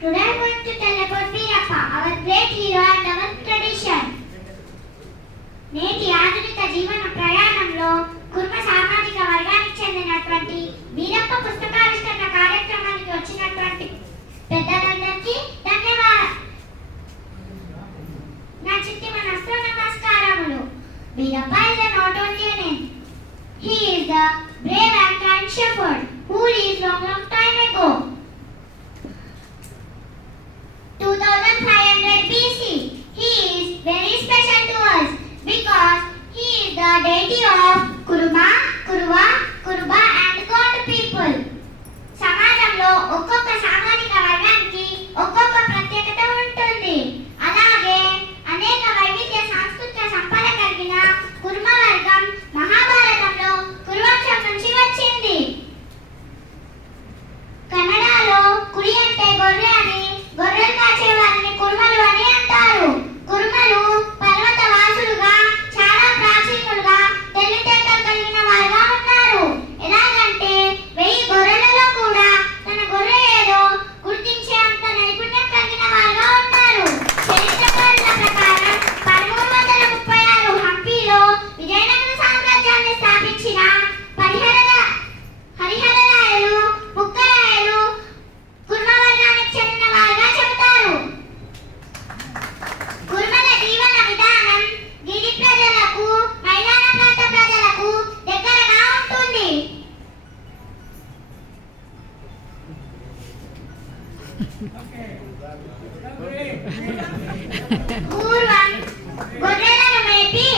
Today I am going to tell about Veerappa, our great hero and our tradition. నేటి ఆధునిక జీవన ప్రయాణంలో కుర్మ సామాజిక వర్గానికి చెందినటువంటి వీరప్ప పుస్తకావిష్కరణ కార్యక్రమానికి వచ్చినటువంటి పెద్దలందరికీ ధన్యవాదాలు. నా చిట్టి మనస్సు నమస్కారములు. Veerappa is not only a name. He is the brave and kind shepherd who lived long time ago. 2500 BC. He is very special to us because he is the deity of Kuruma, Kuruva, Kuruba and God people. సమాజంలో ఒక్కొక్క సామాజిక వర్గానికి ఒక్కొక్క ప్రత్యేకత ఉంటుంది. అలాగే అనేక వైవిధ్య సాంస్కృతిక సంపద కలిగిన కుర్మ వర్గం మహాభారతంలో కురువంశం నుంచి వచ్చింది. కన్నడలో కురి అంటే గొర్రె అని, గొర్రెలు కాచే వారిని కుర్మలు అని అంటారు. కుర్మలు పర్వత వాసులుగా చాలా ప్రాచీనులుగా తెలివితేటలు కలిగిన వారుగా ఉన్నారు. ఎలాగంటే 1000 గొర్రెలలో కూడా తన గొర్రె ఏదో గుర్తించే అంత నైపుణ్యం కలిగిన వారుగా ఉన్నారు. చరిత్రకారుల ప్రకారం 1336 హంపీలో విజయనగర సామ్రాజ్యాన్ని స్థాపించిన హరిహరరాయలు, బుక్కరాయలు కుర్మ వర్గానికి చెందిన వారుగా చెబుతారు. కుర్మల జీవన విధానం గిరి ప్రజలకు, మైదాన ప్రాంత ప్రజలకు దగ్గరగా ఉంటుంది. పూర్వం గొర్రెలను మేపి